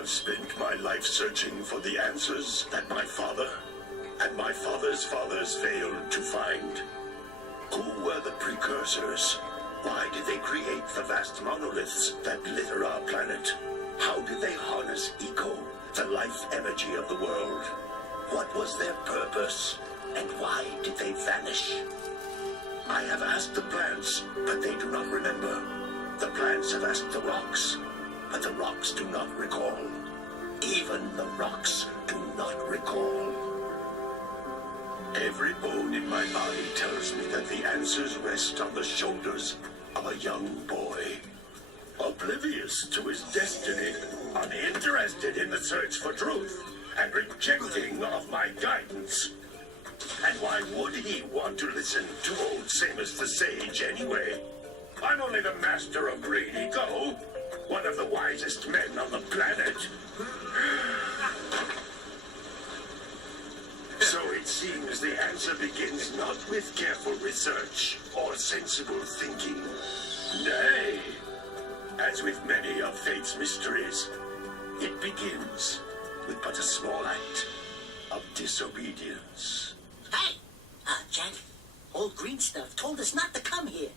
have spent my life searching for the answers that my father and my father's fathers failed to find. Who were the Precursors? Why did they create the vast monoliths that litter our planet? How did they harness eco, the life energy of the world? What was their purpose, and why did they vanish? I have asked the plants, but they do not remember. The plants have asked the rocks, but the rocks do not recall. Even the rocks do not recall. Every bone in my body tells me that the answers rest on the shoulders of a young boy. Oblivious to his destiny, uninterested in the search for truth, and rejecting of my guidance. And why would he want to listen to old Samus the Sage anyway? I'm only the master of great ego, one of the wisest men on the planet. So it seems the answer begins not with careful research or sensible thinking. Nay, as with many of fate's mysteries, it begins with but a small act of disobedience. Hey! Jak, old green stuff told us not to come here.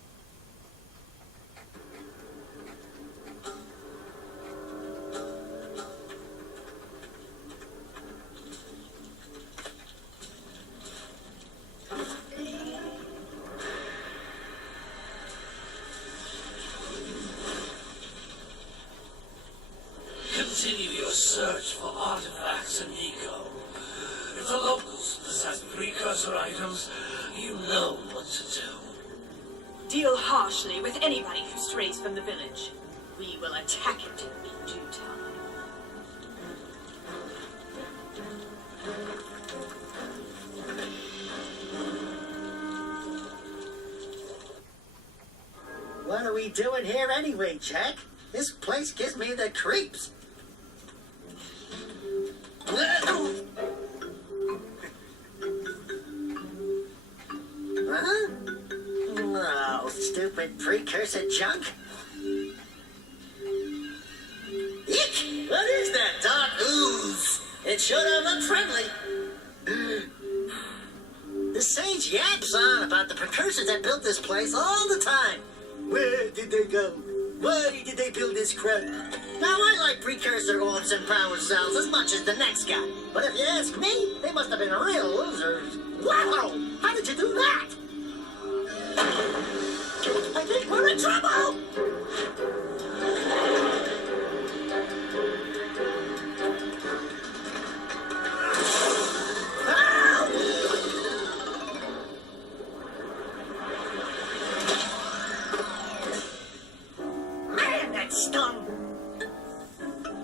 Continue your search for artifacts and eco. If the locals possess precursor items, you know what to do. Deal harshly with anybody who strays from the village. We will attack it in due time. What are we doing here anyway, Jak? This place gives me the creeps. Huh? Oh, stupid precursor junk. Eek! What is that dark ooze? It sure don't look friendly. The sage yaps on about the precursors that built this place all the time. Where did they go? Why did they build this crap? Now, I like precursor orbs and power cells as much as the next guy. But if you ask me, they must have been real losers. Wow! How did you do that? I think we're in trouble! Man, that stung!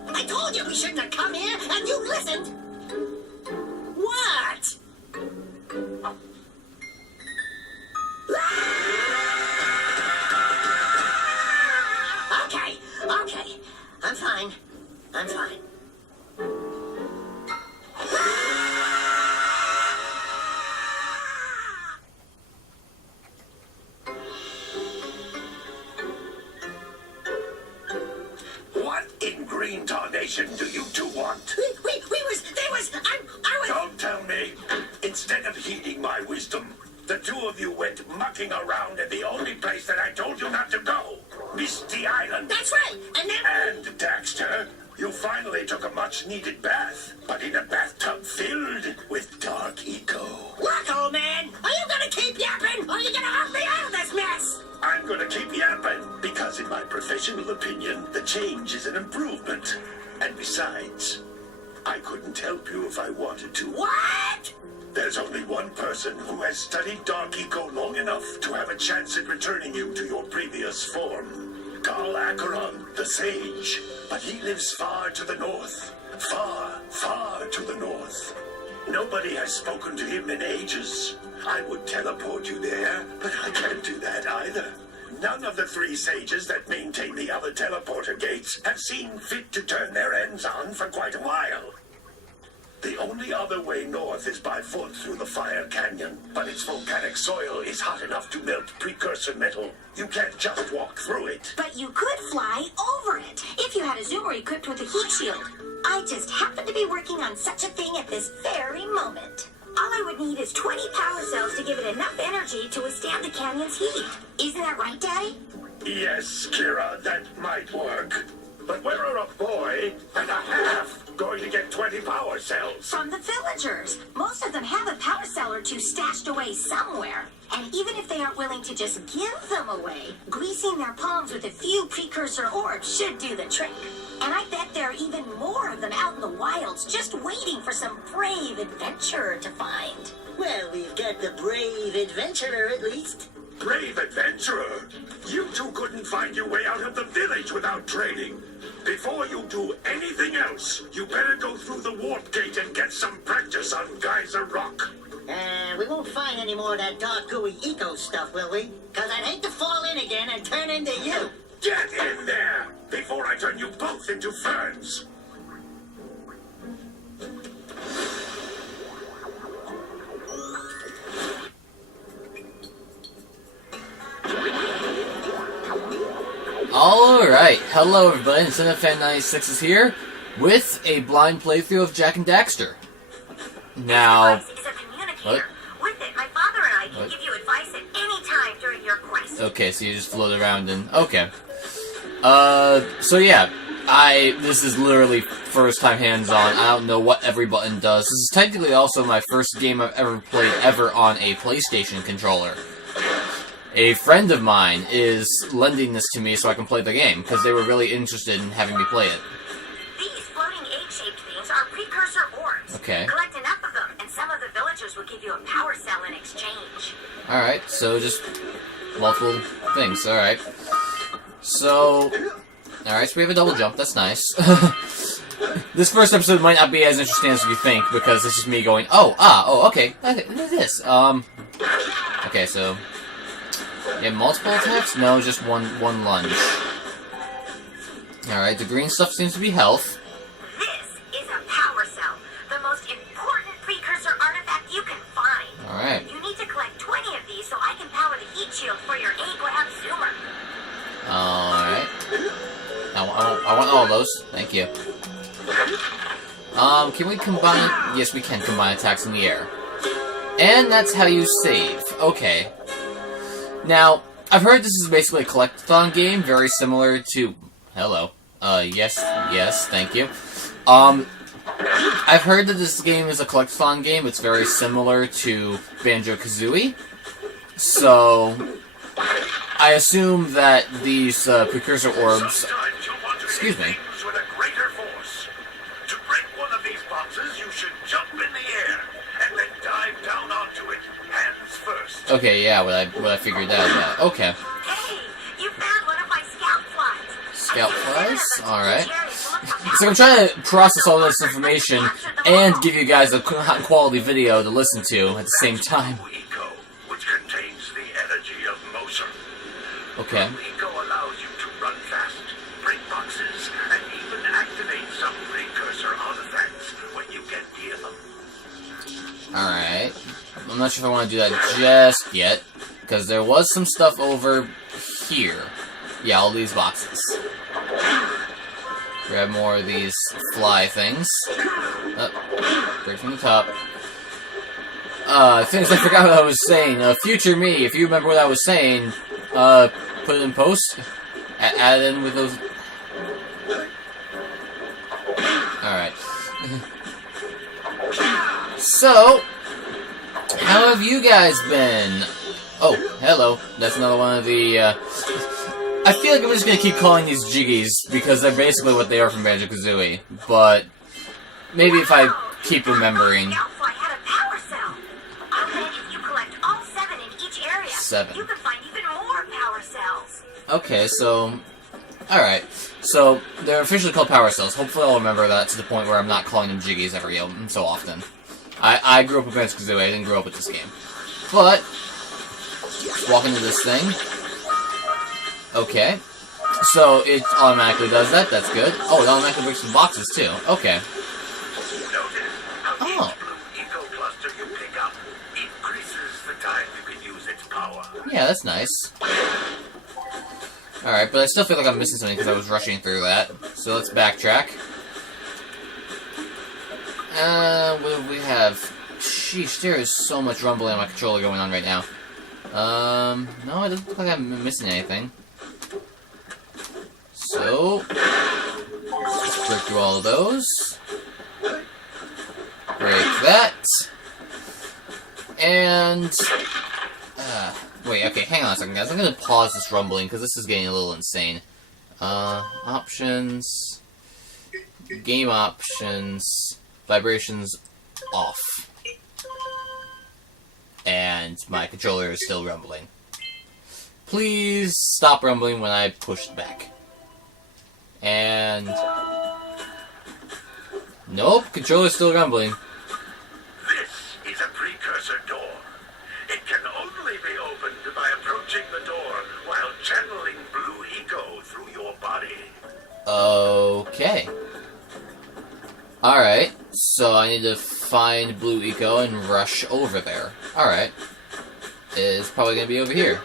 I told you we shouldn't have come here, and you listened! What? Okay. I'm fine. What in green tarnation do you two want? I was... Don't tell me. Instead of heeding my wisdom, the two of you went mucking around in the only place that I told you not to go. Misty Island. That's right, and then... And, Daxter, you finally took a much-needed bath, but in a bathtub filled with dark eco. Look, old man, are you gonna keep yapping, or are you gonna help me out of this mess? I'm gonna keep yapping, because in my professional opinion, the change is an improvement. And besides, I couldn't help you if I wanted to. What? There's only one person who has studied Dark Eco long enough to have a chance at returning you to your previous form. Carl Acheron, the Sage. But he lives far to the north. Far, far to the north. Nobody has spoken to him in ages. I would teleport you there, but I can't do that either. None of the three sages that maintain the other teleporter gates have seen fit to turn their ends on for quite a while. The only other way north is by foot through the Fire Canyon, but its volcanic soil is hot enough to melt precursor metal. You can't just walk through it. But you could fly over it if you had a zoomer equipped with a heat shield. I just happen to be working on such a thing at this very moment. All I would need is 20 power cells to give it enough energy to withstand the canyon's heat. Isn't that right, Daddy? Yes, Kira, that might work. But where are a boy and a half going to get 20 power cells? From the villagers. Most of them have a power cell or two stashed away somewhere. And even if they aren't willing to just give them away, greasing their palms with a few precursor orbs should do the trick. And I bet there are even more of them out in the wilds just waiting for some brave adventurer to find. Well, we've got the brave adventurer at least. Brave adventurer! You two couldn't find your way out of the village without training. Before you do anything else, you better go through the warp gate and get some practice on Geyser Rock. We won't find any more of that dark gooey eco stuff, will we? Cause I'd hate to fall in again and turn into you. Get in there before I turn you both into ferns. Alright, hello everybody, IncendiveFan96 is here with a blind playthrough of Jak and Daxter. Now, This device is a communicator. what? With it, my father and I can What? give you advice at any time during your quest. Okay, so you just float around and, okay. So yeah, this is literally first time hands-on. I don't know what every button does. This is technically also my first game I've ever played on a PlayStation controller. A friend of mine is lending this to me so I can play the game, because they were really interested in having me play it. These floating egg-shaped things are precursor orbs. Okay. Collect enough of them, and some of the villagers will give you a power cell in exchange. Alright, so just multiple things, alright. So, alright, so we have a double jump, that's nice. This first episode might not be as interesting as you think, because it's just me going, okay, look at this. Okay, so, yeah, multiple attacks? No, just one lunge. Alright, the green stuff seems to be health. This is a power cell, the most important precursor artifact you can find. Alright. You need to collect 20 of these so I can power the heat shield for your egg lab zoomer. Alright. I want all those. Thank you. Can we combine... Yes, we can combine attacks in the air. And that's how you save. Okay. Now, I've heard this is basically a collectathon game, very similar to... Hello. Yes, thank you. I've heard that this game is a collectathon game. It's very similar to Banjo-Kazooie. So, I assume that these precursor orbs... Sometimes you'll want to Excuse hit me. things with a greater force. To break one of these boxes, you should jump in the air and then dive down onto it, hands first. Okay, yeah, what I figured that out. Okay. Hey, you found one of my scout flies. Scout flies? Alright. So I'm trying to process all this information and give you guys a high quality video to listen to at the same time. Eco, which contains the energy of motion. Okay. Eco allows you to run fast, break boxes, and even activate some precursor artifacts when you get near them. Alright. I'm not sure if I want to do that just yet, because there was some stuff over here. Yeah, all these boxes. Grab more of these fly things. Break from the top. Things I forgot what I was saying. Future me, if you remember what I was saying, put it in post. Add in with those... Alright. So, how have you guys been? Oh, hello. That's another one of the, I feel like I'm just gonna keep calling these jiggies, because they're basically what they are from Banjo-Kazooie. But, maybe if I keep remembering... Scout fly had a power cell. And then if you collect all 7 in each area, 7. you can find even more power cells. Okay, so... Alright. So, they're officially called power cells. Hopefully I'll remember that to the point where I'm not calling them jiggies every so often. I grew up with Banjo-Kazooie, I didn't grow up with this game. But, walk into this thing. Okay. So, it automatically does that, that's good. Oh, it automatically breaks some boxes, too. Okay. Notice how Oh. each blue eco cluster you pick up increases the time you can use its power. Yeah, that's nice. Alright, but I still feel like I'm missing something because I was rushing through that. So let's backtrack. What do we have? Sheesh, there is so much rumbling on my controller going on right now. No, it doesn't look like I'm missing anything. So, let's break through all of those. Break that. And, wait, okay, hang on a second, guys. I'm gonna pause this rumbling, because this is getting a little insane. Options. Game options. Vibrations off. And my controller is still rumbling. Please stop rumbling when I push it back. And... nope, controller's still rumbling. This is a precursor door. It can only be opened by approaching the door while channeling blue eco through your body. Okay. Alright, so I need to find blue eco and rush over there. Alright. It's probably gonna be over here.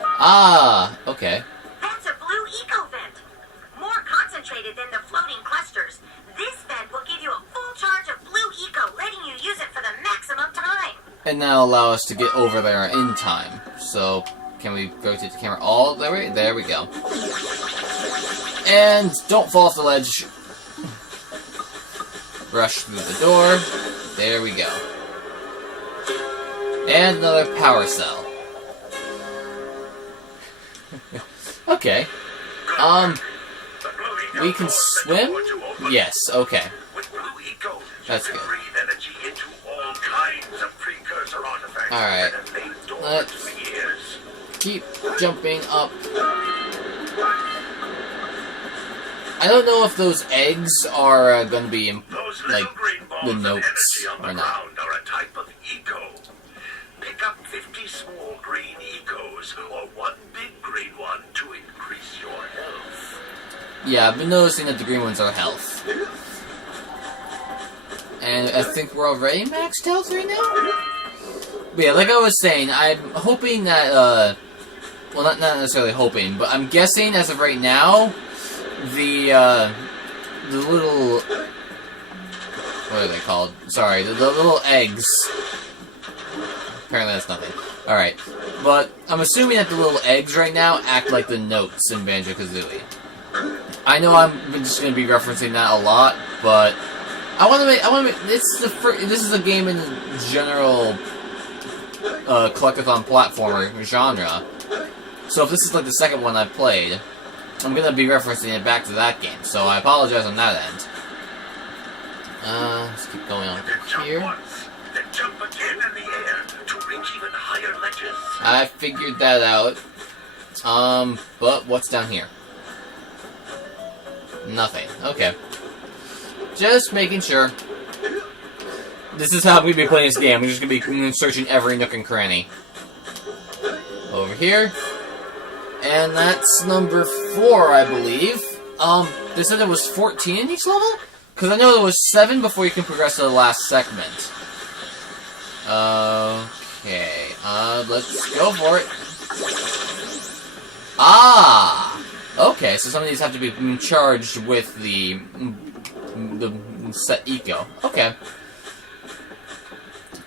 Ah, okay. That's a blue eco vent. More concentrated than the floating clusters. This vent will give you a full charge of blue eco, letting you use it for the maximum time. And that'll allow us to get over there in time. So, can we rotate the camera all the way? There we go. And don't fall off the ledge. Rush through the door. There we go. And another power cell. Okay. We can swim? Yes, okay. That's good. Alright. Let's keep jumping up. I don't know if those eggs are going to be, like, the notes or not. Are a type of eco. Pick up 50 small green ecos or one big green one to increase your health. Yeah, I've been noticing that the green ones are health. And I think we're already maxed health right now? But yeah, like I was saying, I'm hoping that, well, not necessarily hoping, but I'm guessing as of right now, the little, what are they called? Sorry, the little eggs. Apparently that's nothing. Alright, but I'm assuming that the little eggs right now act like the notes in Banjo-Kazooie. I know I'm just going to be referencing that a lot, but I want to make, this is a game in the general, collectathon platformer genre. So if this is like the second one I've played, I'm going to be referencing it back to that game, so I apologize on that end. Let's keep going on here. Then jump again in the air to reach even higher ledges. I figured that out. But what's down here? Nothing. Okay. Just making sure. This is how I'm going to be playing this game. I'm just going to be searching every nook and cranny. Over here. And that's number 4, I believe. They said there was 14 in each level? Because I know there was 7 before you can progress to the last segment. Okay, let's go for it. Ah! Okay, so some of these have to be charged with the set eco. Okay.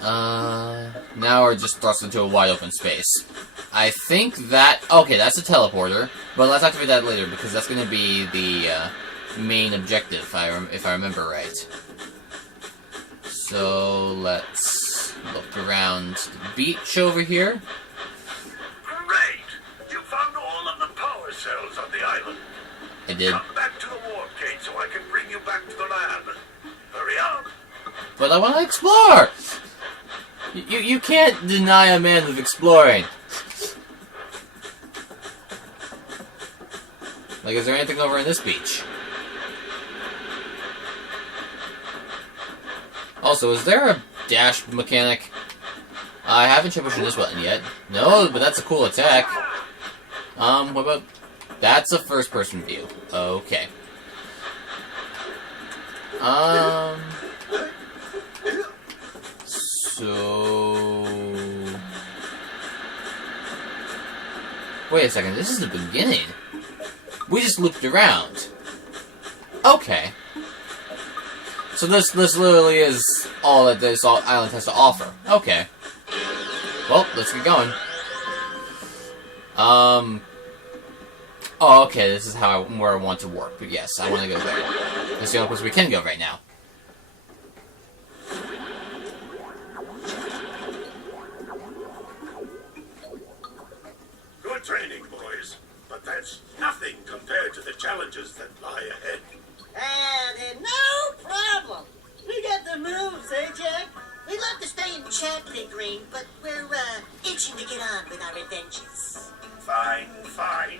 Now we're just thrust into a wide open space. I think that... okay, that's a teleporter, but let's activate that later, because that's going to be the main objective, if I remember right. So, let's look around the beach over here. Great! You found all of the power cells on the island. I did. Come back to the warp gate so I can bring you back to the lab. Hurry up! But I want to explore! You can't deny a man of exploring. Like, is there anything over in this beach? Also, is there a dash mechanic? I haven't tried pushing this button yet. No, but that's a cool attack. What about... that's a first-person view. Okay. So... wait a second, this is the beginning. We just looped around. Okay. So this literally is all that this island has to offer. Okay. Well, let's get going. Oh, okay, this is where I want to work. But yes, I want to go there. That's the only place we can go right now. Good training, boys. But that's nothing compared to the challenges that lie ahead. And no problem. We got the moves, eh, Jack? We'd love to stay in Champion Green, but we're itching to get on with our adventures. Fine, fine.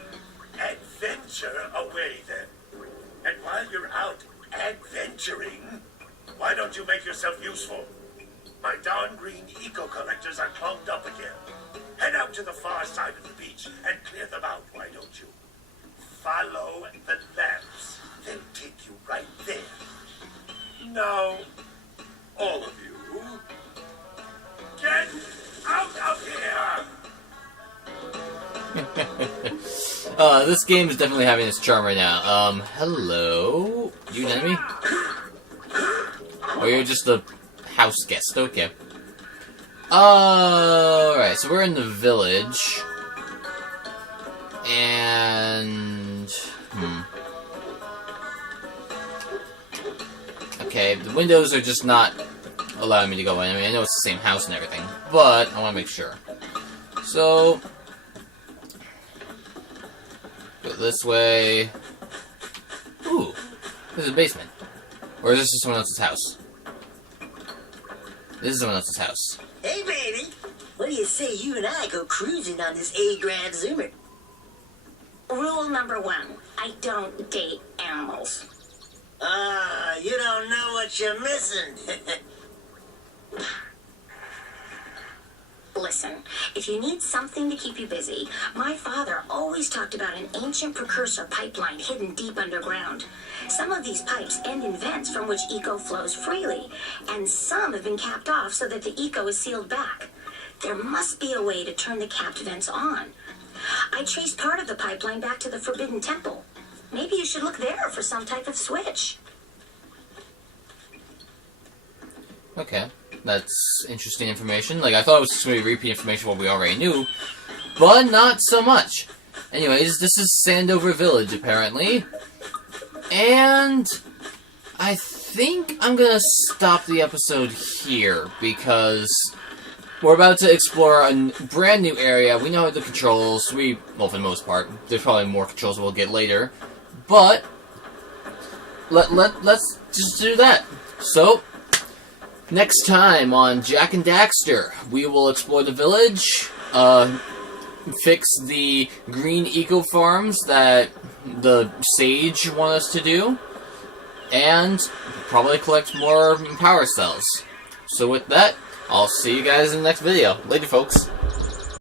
Adventure away, then. And while you're out adventuring, why don't you make yourself useful? My darn green eco-collectors are clogged up again. Head out to the far side of the beach and clear them out, why don't you? Follow the lamps. They'll take you right there. Now, all of you, get out of here! This game is definitely having its charm right now. Hello? You an enemy? Or you're just a house guest? Okay. Alright, so we're in the village. And... Okay, the windows are just not allowing me to go in. I mean, I know it's the same house and everything, but I want to make sure. So... go this way. Ooh, this is a basement. Or is this just someone else's house? This is someone else's house. Hey, baby. What do you say you and I go cruising on this A-Grand Zoomer? Rule number 1, I don't date animals. You don't know what you're missing. Listen, if you need something to keep you busy, my father always talked about an ancient precursor pipeline hidden deep underground. Some of these pipes end in vents from which eco flows freely, and some have been capped off so that the eco is sealed back. There must be a way to turn the capped vents on. I traced part of the pipeline back to the Forbidden Temple. Maybe you should look there for some type of switch. Okay, that's interesting information. Like, I thought it was just going to be repeat information what we already knew, but not so much. Anyways, this is Sandover Village, apparently. And I think I'm going to stop the episode here, because we're about to explore a brand new area. We know the controls. Well, for the most part. There's probably more controls we'll get later. But let's just do that. So, next time on Jak and Daxter, we will explore the village, fix the green eco farms that the sage want us to do, and probably collect more power cells. So with that, I'll see you guys in the next video. Later, folks.